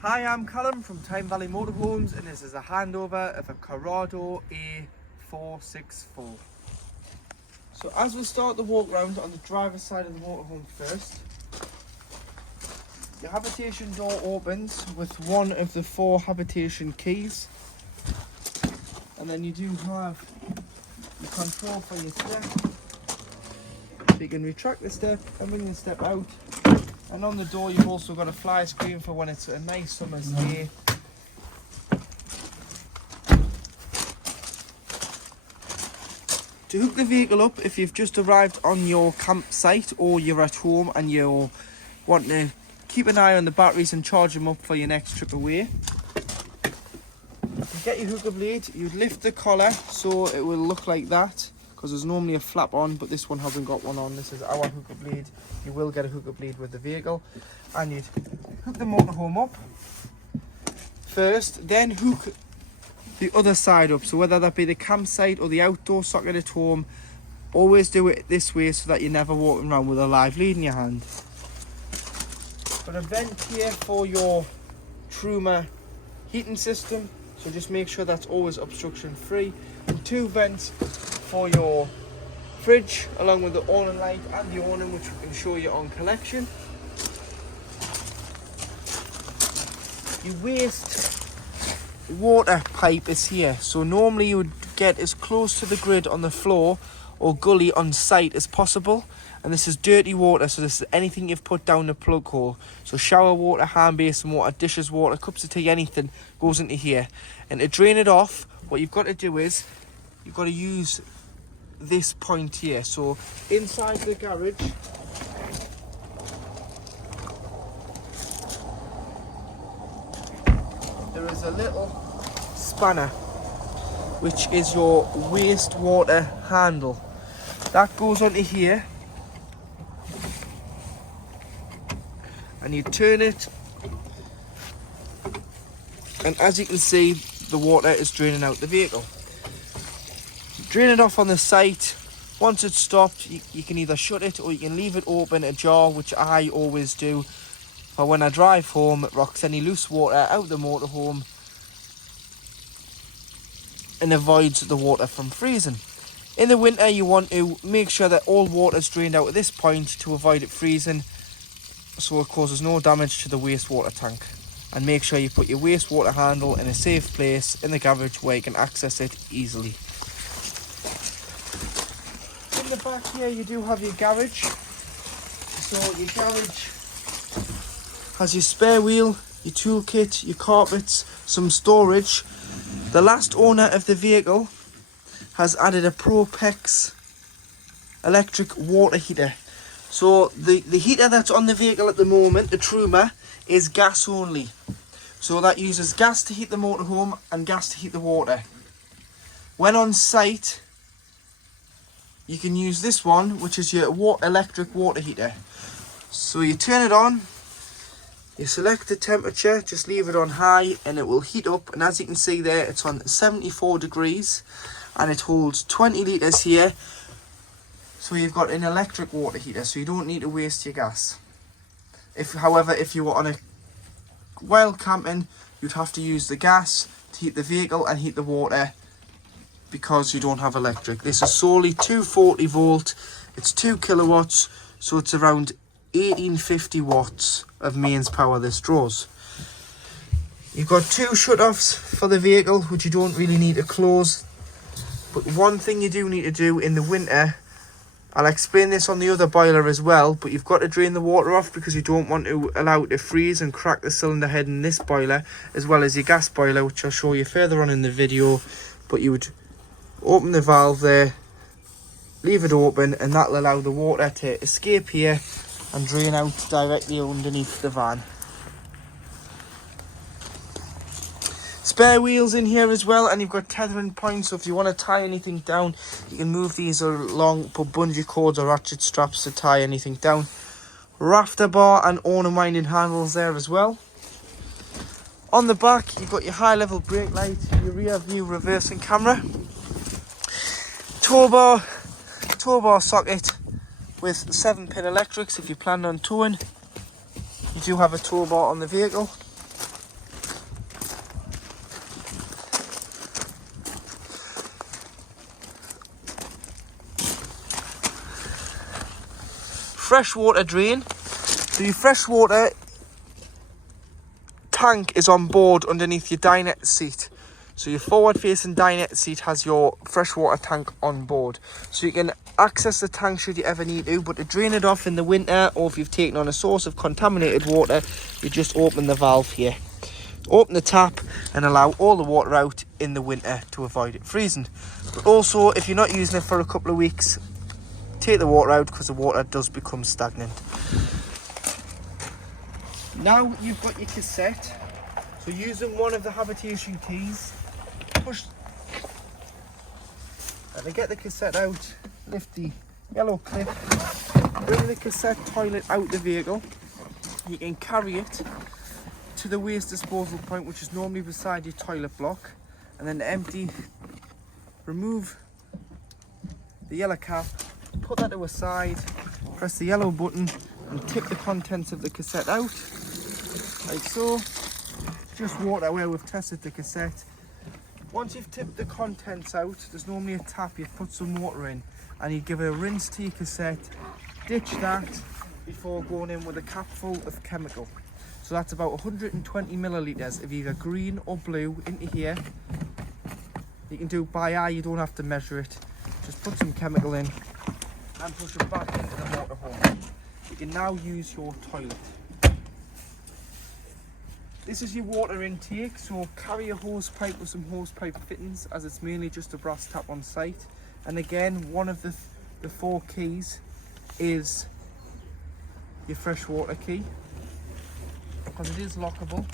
Hi, I'm Callum from Tyne Valley Motorhomes, and this is a handover of a Carado A464. So as we start the walk round on the driver's side of the motorhome first, your habitation door opens with one of the 4 habitation keys, and then you do have your control for your step. So you can retract the step and bring the step out. And on the door you've also got a fly screen for when it's a nice summer's day. To hook the vehicle up, if you've just arrived on your campsite or you're at home and you're wanting to keep an eye on the batteries and charge them up for your next trip away, to get your hooker blade, you'd lift the collar so it will look like that, because there's normally a flap on, but this one hasn't got one on. This is our hooker blade. You will get a hooker blade with the vehicle, and you'd hook the motorhome up first, then hook the other side up. So whether that be the campsite or the outdoor socket at home, always do it this way so that you're never walking around with a live lead in your hand. Got a vent here for your Truma heating system, so just make sure that's always obstruction free, and 2 vents for your fridge, along with the awning light and the awning, which we can show you on collection. Your waste water pipe is here, so normally you would get as close to the grid on the floor or gully on site as possible, and this is dirty water, so this is anything you've put down the plug hole. So shower water, hand basin water, dishes water, cups of tea, anything goes into here. And to drain it off, what you've got to do is you've got to use this point here. So inside the garage, there is a little spanner which is your wastewater handle. That goes onto here, and you turn it, and as you can see, the water is draining out the vehicle. Drain it off on the site. Once it's stopped, you can either shut it or you can leave it open ajar, which I always do. But when I drive home, it rocks any loose water out the motorhome and avoids the water from freezing. In the winter, you want to make sure that all water is drained out at this point to avoid it freezing, so it causes no damage to the wastewater tank. And make sure you put your wastewater handle in a safe place in the garage where you can access it easily. In the back here you do have your garage. So your garage has your spare wheel, your toolkit, your carpets, some storage. The last owner of the vehicle has added a Propex electric water heater. So the heater that's on the vehicle at the moment, the Truma, is gas only. So that uses gas to heat the motorhome and gas to heat the water. When on site, you can use this one, which is your electric water heater. So you turn it on, you select the temperature, just leave it on high, and it will heat up. And as you can see there, it's on 74 degrees, and it holds 20 litres here. So you've got an electric water heater, so you don't need to waste your gas. However, if you were on a wild camping, you'd have to use the gas to heat the vehicle and heat the water, because you don't have electric. This is solely 240 volt, it's 2 kilowatts, so it's around 1850 watts of mains power this draws. You've got 2 shut-offs for the vehicle, which you don't really need to close, but one thing you do need to do in the winter, I'll explain this on the other boiler as well, but you've got to drain the water off because you don't want to allow it to freeze and crack the cylinder head in this boiler, as well as your gas boiler, which I'll show you further on in the video. But you would open the valve there, leave it open, and that'll allow the water to escape here and drain out directly underneath the van. Spare wheels in here as well, and you've got tethering points, so if you want to tie anything down, you can move these along, put bungee cords or ratchet straps to tie anything down. Rafter bar and awning winding handles there as well. On the back, you've got your high level brake light, your rear view reversing camera, tow bar socket with 7-pin electrics if you plan on towing. You do have a tow bar on the vehicle. freshwater drain. So your freshwater tank is on board underneath your dinette seat. So your forward facing dinette seat has your freshwater tank on board. So you can access the tank should you ever need to, but to drain it off in the winter, or if you've taken on a source of contaminated water, you just open the valve here. Open the tap and allow all the water out in the winter to avoid it freezing. But also, if you're not using it for a couple of weeks, take the water out because the water does become stagnant. Now you've got your cassette. So using one of the habitation keys, push and to get the cassette out, lift the yellow clip, bring the cassette toilet out the vehicle. You can carry it to the waste disposal point, which is normally beside your toilet block, and then empty, remove the yellow cap, put that to a side, press the yellow button and tip the contents of the cassette out, like so. Just water where we've tested the cassette. Once you've tipped the contents out, there's normally a tap, you put some water in and you give it a rinse to your cassette, ditch that before going in with a cap full of chemical. So that's about 120 millilitres of either green or blue into here. You can do it by eye, you don't have to measure it. Just put some chemical in and push it back into the motorhome. You can now use your toilet. This is your water intake, so carry a hose pipe with some hose pipe fittings, as it's mainly just a brass tap on site. And again, one of the 4 keys is your freshwater key, because it is lockable.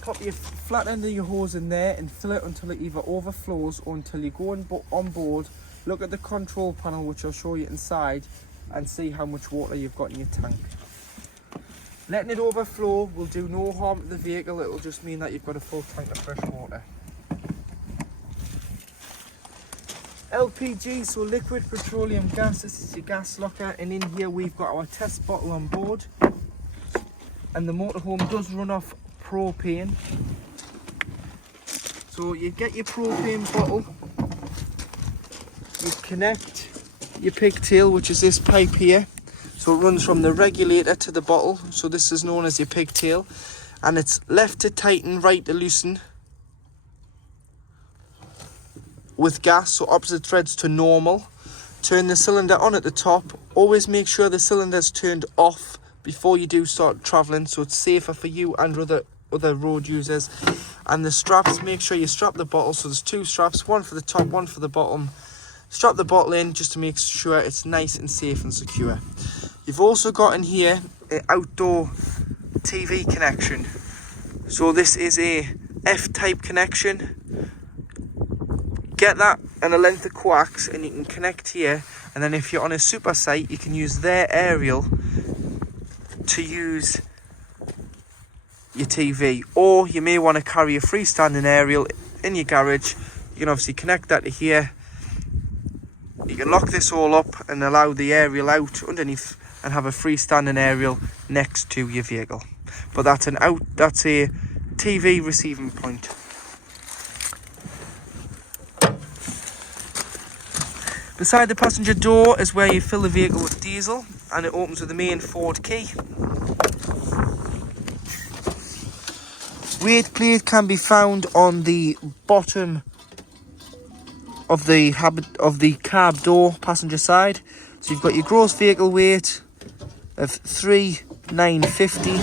Pop your flat end of your hose in there and fill it until it either overflows or until you go on board. Look at the control panel, which I'll show you inside, and see how much water you've got in your tank. Letting it overflow will do no harm to the vehicle, it will just mean that you've got a full tank of fresh water. LPG, so liquid petroleum gas, this is your gas locker, and in here we've got our test bottle on board. And the motorhome does run off propane. So you get your propane bottle, you connect your pigtail, which is this pipe here. So it runs from the regulator to the bottle, so this is known as your pigtail, and it's left to tighten, right to loosen with gas, so opposite threads to normal. Turn the cylinder on at the top, always make sure the cylinder's turned off before you do start travelling, so it's safer for you and other road users. And the straps, make sure you strap the bottle, so there's 2 straps, one for the top, one for the bottom. Strap the bottle in just to make sure it's nice and safe and secure. You've also got in here an outdoor TV connection. So this is a F-type connection. Get that and a length of coax and you can connect here. And then if you're on a super site, you can use their aerial to use your TV. Or you may want to carry a freestanding aerial in your garage. You can obviously connect that to here. You can lock this all up and allow the aerial out underneath and have a freestanding aerial next to your vehicle. But that's a TV receiving point. Beside the passenger door is where you fill the vehicle with diesel, and it opens with the main Ford key. Weight plate can be found on the bottom of the cab door passenger side. So you've got your gross vehicle weight of 3,950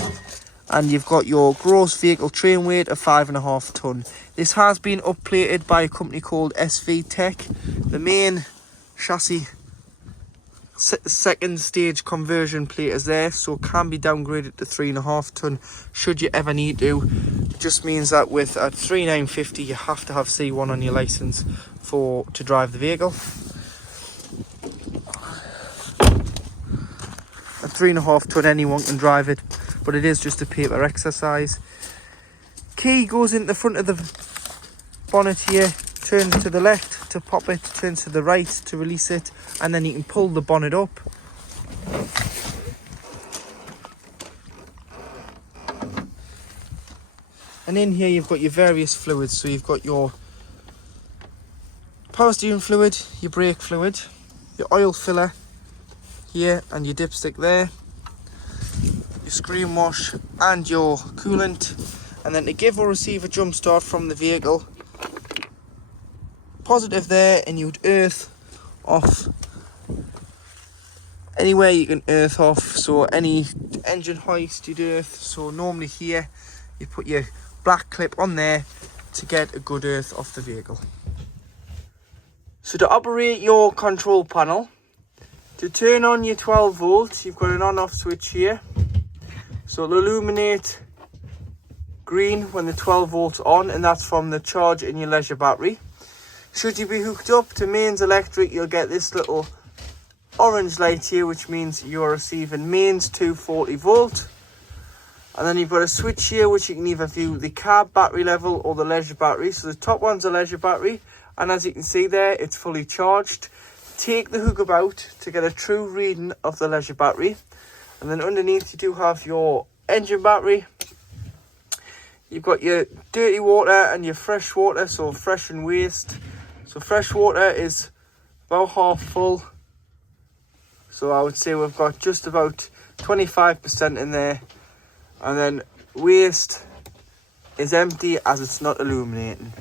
and you've got your gross vehicle train weight of 5.5 tonne. This has been upplated by a company called SV Tech. The main chassis second stage conversion plate is there, so it can be downgraded to 3.5 tonne should you ever need to. It just means that with a 3,950 you have to have C1 on your licence to drive the vehicle. A 3.5 tonne, anyone can drive it, but it is just a paper exercise. Key goes in the front of the bonnet here, turns to the left to pop it, turns to the right to release it, and then you can pull the bonnet up. And in here you've got your various fluids, so you've got your power steering fluid, your brake fluid, your oil filler, here and your dipstick there, your screen wash and your coolant. And then to give or receive a jump start from the vehicle, positive there, and you'd earth off anywhere you can earth off. So any engine hoist you'd earth. So normally here you put your black clip on there to get a good earth off the vehicle. So to operate your control panel, to turn on your 12 volts, you've got an on-off switch here. So it'll illuminate green when the 12 volts on, and that's from the charge in your leisure battery. Should you be hooked up to mains electric, you'll get this little orange light here, which means you're receiving mains 240 volt. And then you've got a switch here which you can either view the car battery level or the leisure battery. So the top one's a leisure battery, and as you can see there, it's fully charged. Take the hookup out to get a true reading of the leisure battery. And then underneath you do have your engine battery. You've got your dirty water and your fresh water, so fresh and waste. So fresh water is about half full. So I would say we've got just about 25% in there. And then waste is empty as it's not illuminating.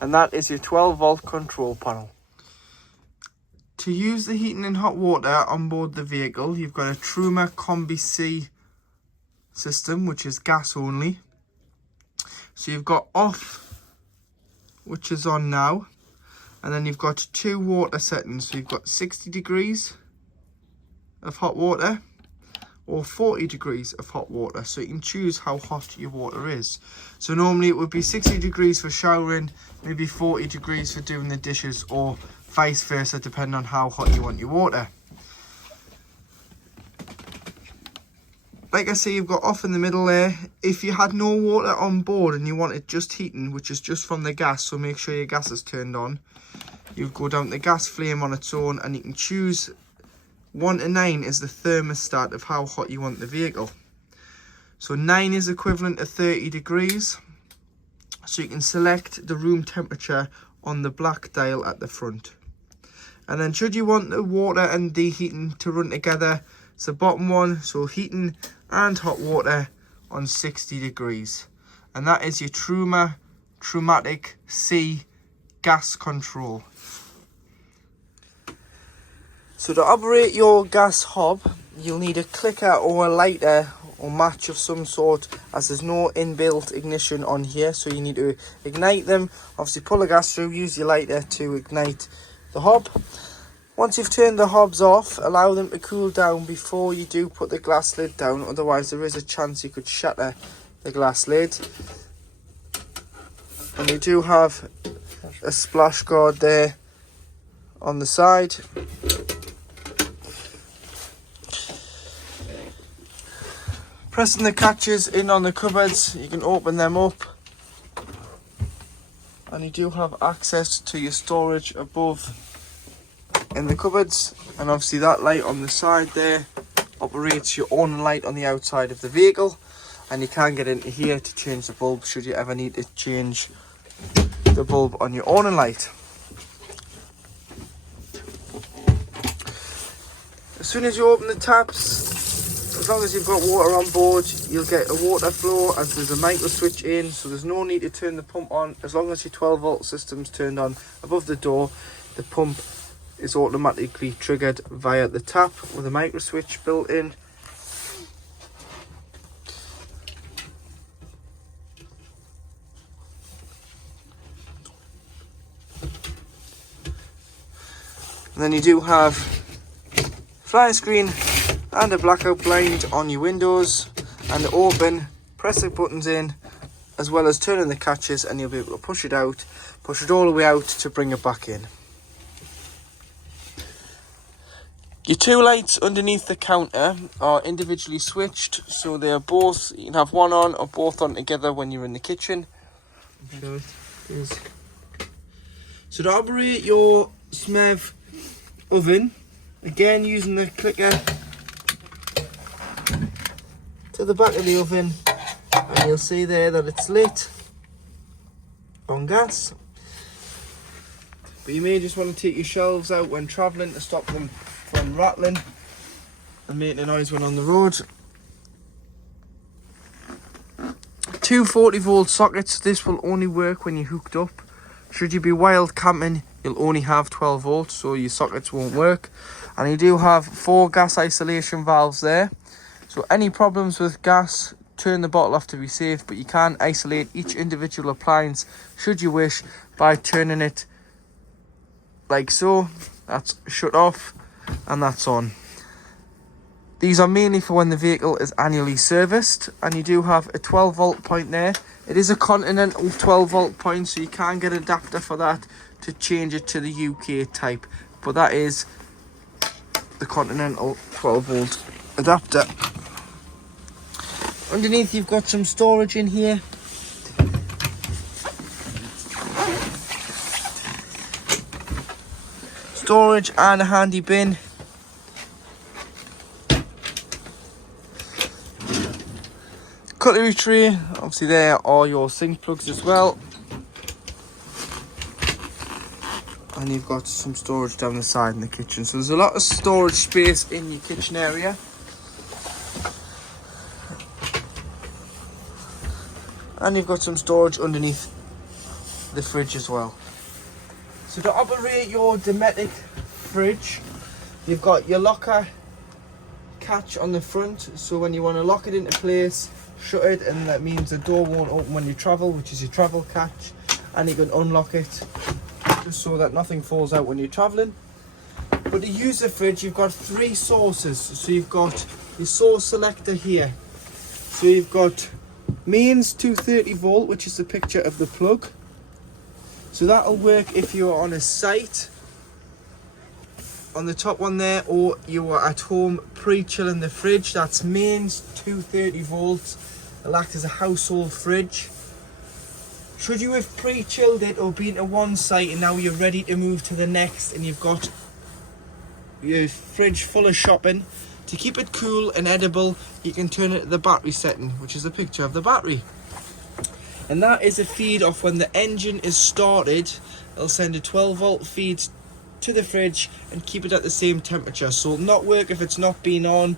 And that is your 12 volt control panel. To use the heating and hot water on board the vehicle, you've got a Truma Combi C system, which is gas only. So you've got off, which is on now, and then you've got two water settings. So you've got 60 degrees of hot water or 40 degrees of hot water, so you can choose how hot your water is. So normally it would be 60 degrees for showering, maybe 40 degrees for doing the dishes, or vice versa, depending on how hot you want your water. Like I say, you've got off in the middle there. If you had no water on board and you wanted just heating, which is just from the gas, so make sure your gas is turned on, you'd go down the gas flame on its own, and you can choose 1 to 9 is the thermostat of how hot you want the vehicle. So 9 is equivalent to 30 degrees. So you can select the room temperature on the black dial at the front. And then should you want the water and the heating to run together, it's the bottom one, so heating and hot water on 60 degrees. And that is your Trumatic C gas control. So to operate your gas hob, you'll need a clicker or a lighter or match of some sort, as there's no inbuilt ignition on here. So you need to ignite them. Obviously pull the gas through, use your lighter to ignite the hob. Once you've turned the hobs off, allow them to cool down before you do put the glass lid down. Otherwise there is a chance you could shatter the glass lid. And you do have a splash guard there on the side. Pressing the catches in on the cupboards, you can open them up, and you do have access to your storage above in the cupboards. And obviously that light on the side there operates your own light on the outside of the vehicle, and you can get into here to change the bulb should you ever need to change the bulb on your own light. As soon as you open the taps, as long as you've got water on board, you'll get a water flow, as there's a micro switch in, so there's no need to turn the pump on. As long as your 12 volt system's turned on above the door, the pump is automatically triggered via the tap with a micro switch built in. And then you do have fly screen and a blackout blind on your windows, and to open, press the buttons in as well as turning the catches, and you'll be able to push it out, push it all the way out to bring it back in. Your two lights underneath the counter are individually switched, so they are both, you can have one on or both on together when you're in the kitchen. So to operate your SMEV oven, again using the clicker to the back of the oven, and you'll see there that it's lit on gas. But you may just want to take your shelves out when travelling to stop them from rattling. and making a noise when on the road. Two 40-volt sockets. This will only work when you're hooked up. Should you be wild camping, you'll only have 12 volts, so your sockets won't work. And you do have 4 gas isolation valves there. So any problems with gas, turn the bottle off to be safe, but you can isolate each individual appliance, should you wish, by turning it like so. That's shut off and that's on. These are mainly for when the vehicle is annually serviced, and you do have a 12 volt point there. It is a continental 12 volt point, so you can get an adapter for that to change it to the UK type, but that is the continental 12 volt adapter. Underneath you've got some storage in here. Storage and a handy bin. Cutlery tray, obviously there are your sink plugs as well. And you've got some storage down the side in the kitchen. So there's a lot of storage space in your kitchen area. And you've got some storage underneath the fridge as well. So to operate your Dometic fridge, you've got your locker catch on the front. So when you want to lock it into place, shut it, and that means the door won't open when you travel, which is your travel catch. And you can unlock it just so that nothing falls out when you're traveling. But to use the fridge, you've got 3 sources. So you've got your source selector here. So you've got mains 230 volt, which is the picture of the plug. So that'll work if you're on a site, on the top one there, or you are at home pre-chilling the fridge. That's mains 230 volts. It'll act as a household fridge. Should you have pre-chilled it or been to one site and now you're ready to move to the next, and you've got your fridge full of shopping, to keep it cool and edible, you can turn it to the battery setting, which is a picture of the battery. And that is a feed off when the engine is started. It'll send a 12 volt feed to the fridge and keep it at the same temperature. So it'll not work if it's not been on.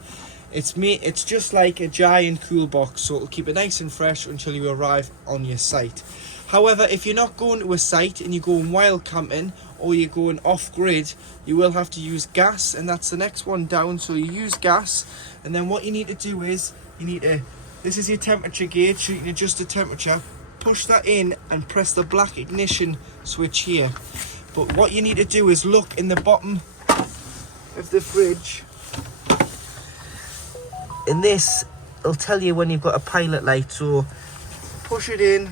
It's just like a giant cool box, so it'll keep it nice and fresh until you arrive on your site. However, if you're not going to a site and you're going wild camping or you're going off grid, you will have to use gas, and that's the next one down. So you use gas, and then what you need to do is this is your temperature gauge, so you can adjust the temperature, push that in and press the black ignition switch here. But what you need to do is look in the bottom of the fridge, and this will tell you when you've got a pilot light. So push it in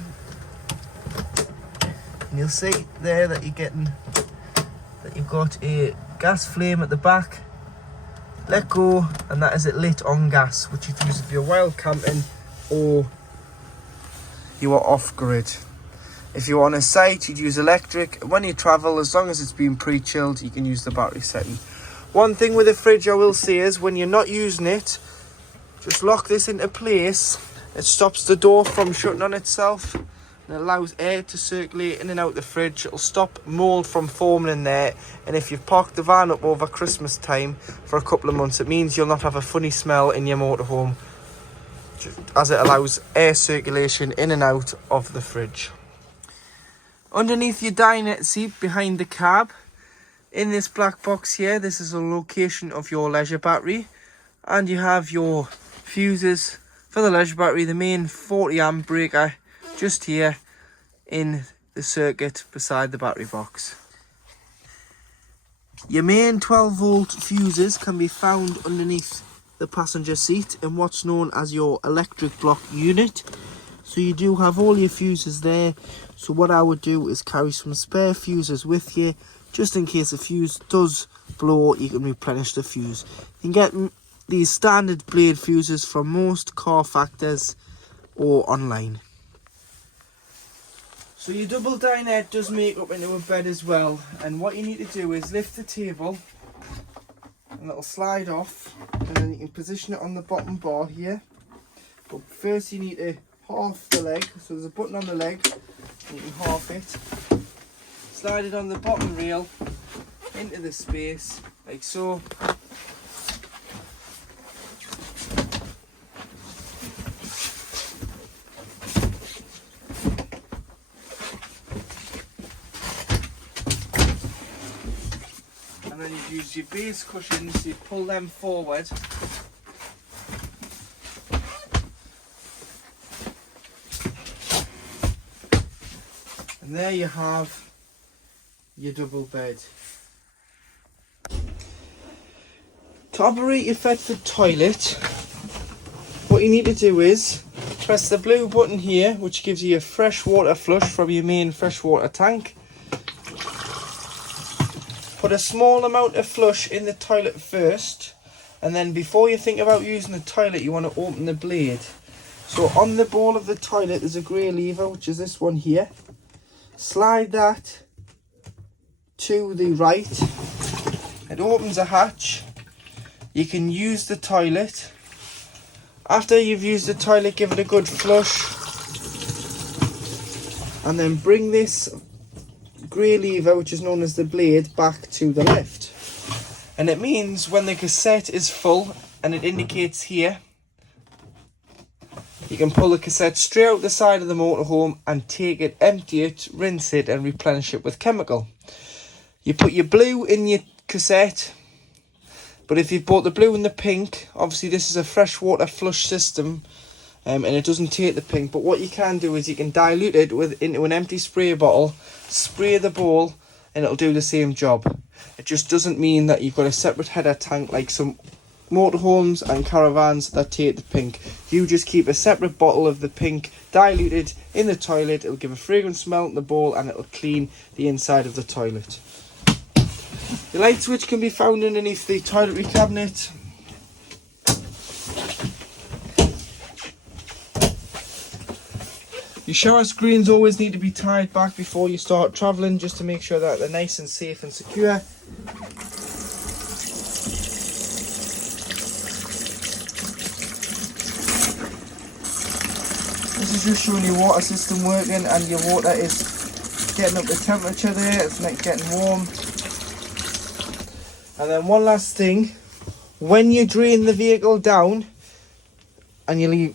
and you'll see there that you've got a gas flame at the back. Let go, and that is it lit on gas, which you use if you're wild camping or you are off grid. If you're on a site, you'd use electric. When you travel, as long as it's been pre-chilled, you can use the battery setting. One thing with a fridge I will say is, when you're not using it, just lock this into place. It stops the door from shutting on itself and allows air to circulate in and out the fridge. It'll stop mold from forming in there, and if you've parked the van up over Christmas time for a couple of months, it means you'll not have a funny smell in your motorhome, as it allows air circulation in and out of the fridge. Underneath your dinette seat behind the cab, in this black box here, this is a location of your leisure battery, and you have your fuses for the leisure battery, the main 40 amp breaker just here in the circuit beside the battery box. Your main 12 volt fuses can be found underneath the passenger seat in what's known as your electric block unit. So you do have all your fuses there. So what I would do is carry some spare fuses with you, just in case a fuse does blow. You can replenish the fuse. You can get these standard blade fuses from most car factors or online. So your double dinette does make up into a bed as well, and what you need to do is lift the table and it'll slide off, and then you can position it on the bottom bar here. But first you need to half the leg, so there's a button on the leg and you can half it. Slide it on the bottom rail into the space like so, then you've used your base cushions, you pull them forward. And there you have your double bed. To operate your Thetford toilet, what you need to do is press the blue button here, which gives you a fresh water flush from your main freshwater tank. Put a small amount of flush in the toilet first, and then before you think about using the toilet, you want to open the blade. So on the ball of the toilet there's a grey lever, which is this one here. Slide that to the right. It opens a hatch. You can use the toilet. After you've used the toilet, give it a good flush. And then bring this grey lever, which is known as the blade, back to the left. And it means when the cassette is full, and it indicates here, you can pull the cassette straight out the side of the motorhome and take it, empty it, rinse it and replenish it with chemical. You put your blue in your cassette, but if you've bought the blue and the pink, obviously this is a freshwater flush system, and it doesn't take the pink. But what you can do is you can dilute it into an empty spray bottle, spray the bowl, and it'll do the same job. It just doesn't mean that you've got a separate header tank like some motorhomes and caravans that take the pink. You just keep a separate bottle of the pink diluted in the toilet. It'll give a fragrant smell in the bowl and it'll clean the inside of the toilet. The light switch can be found underneath the toiletry cabinet. Your shower screens always need to be tied back before you start travelling, just to make sure that they're nice and safe and secure. This is just showing your water system working, and your water is getting up the temperature there, it's not getting warm. And then one last thing, when you drain the vehicle down and you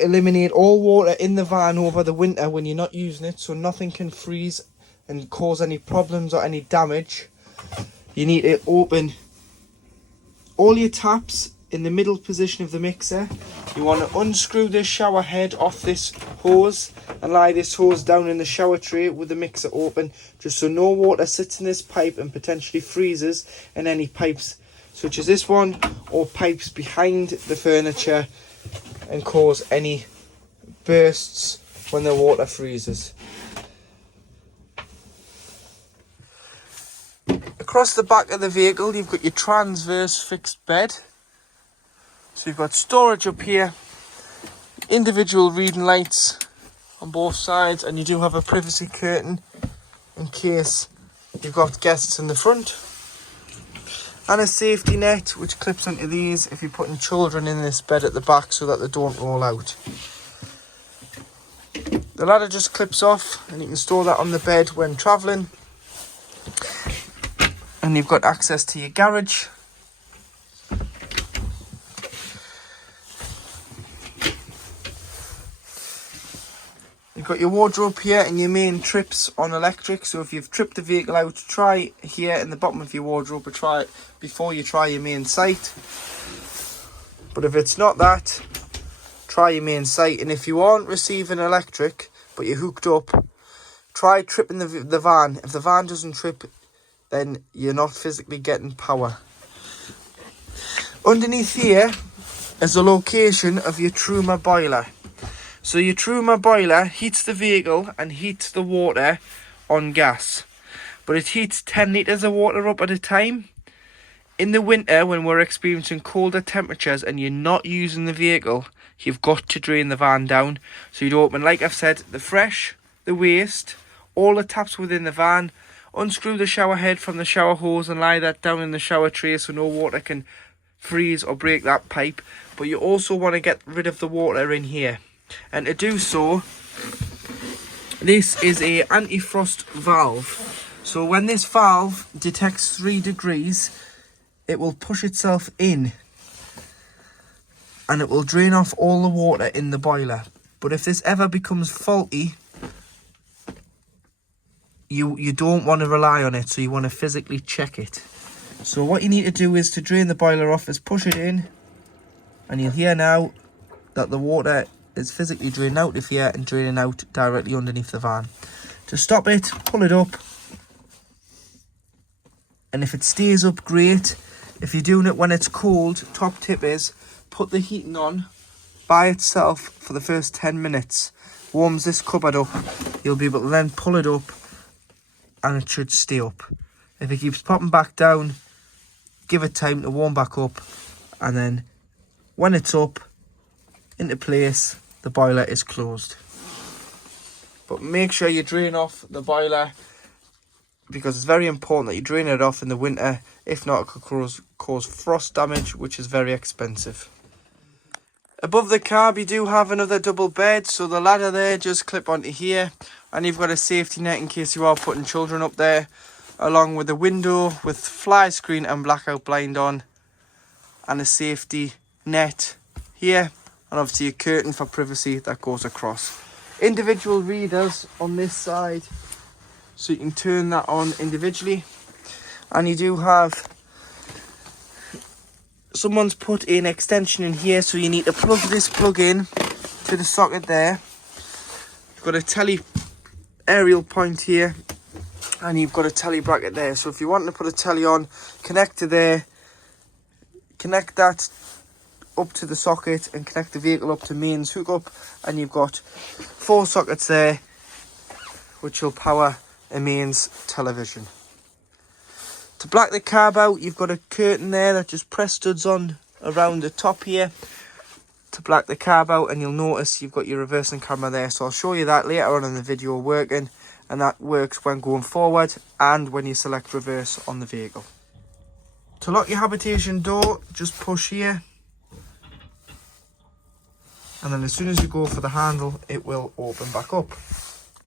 eliminate all water in the van over the winter when you're not using it, so nothing can freeze and cause any problems or any damage, you need to open all your taps in the middle position of the mixer. You want to unscrew this shower head off this hose and lie this hose down in the shower tray with the mixer open, just so no water sits in this pipe and potentially freezes in any pipes such as this one or pipes behind the furniture and cause any bursts when the water freezes. Across the back of the vehicle you've got your transverse fixed bed. So you've got storage up here, individual reading lights on both sides, and you do have a privacy curtain in case you've got guests in the front. And a safety net which clips onto these if you're putting children in this bed at the back so that they don't roll out. The ladder just clips off and you can store that on the bed when travelling. And you've got access to your garage. You've got your wardrobe here and your main trips on electric. So if you've tripped the vehicle out, try here in the bottom of your wardrobe, or try it before you try your main sight. But if it's not that, try your main sight. And if you aren't receiving electric but you're hooked up, try tripping the van. If the van doesn't trip, then you're not physically getting power. Underneath here is the location of your Truma boiler. So your Truma boiler heats the vehicle and heats the water on gas. But it heats 10 litres of water up at a time. In the winter, when we're experiencing colder temperatures and you're not using the vehicle, you've got to drain the van down. So you'd open, like I've said, the fresh, the waste, all the taps within the van, unscrew the shower head from the shower hose and lie that down in the shower tray so no water can freeze or break that pipe. But you also want to get rid of the water in here. And to do so, this is a anti-frost valve. So when this valve detects 3 degrees, it will push itself in and it will drain off all the water in the boiler. But if this ever becomes faulty, you don't want to rely on it, so you want to physically check it. So what you need to do is to drain the boiler off is push it in, and you'll hear now that the water is physically draining out of here and draining out directly underneath the van. To stop it, pull it up, and if it stays up, great. If you're doing it when it's cold, top tip is put the heating on by itself for the first 10 minutes. Warms this cupboard up. You'll be able to then pull it up and it should stay up. If it keeps popping back down, give it time to warm back up, and then when it's up into place, the boiler is closed. But make sure you drain off the boiler, because it's very important that you drain it off in the winter. If not, it could cause frost damage, which is very expensive. Above the cab you do have another double bed, so the ladder there just clip onto here, and you've got a safety net in case you are putting children up there, along with a window with fly screen and blackout blind on, and a safety net here, and obviously a curtain for privacy that goes across. Individual readers on this side, so you can turn that on individually. And you do have, someone's put an extension in here, so you need to plug this plug in to the socket there. You've got a telly aerial point here, and you've got a telly bracket there. So if you want to put a telly on, connect to there, connect that up to the socket and connect the vehicle up to mains hookup, and you've got 4 sockets there which will power a mains television. To black the cab out, you've got a curtain there that just press studs on around the top here to black the cab out, and you'll notice you've got your reversing camera there, so I'll show you that later on in the video working, and that works when going forward and when you select reverse on the vehicle. To lock your habitation door, just push here, and then as soon as you go for the handle, it will open back up.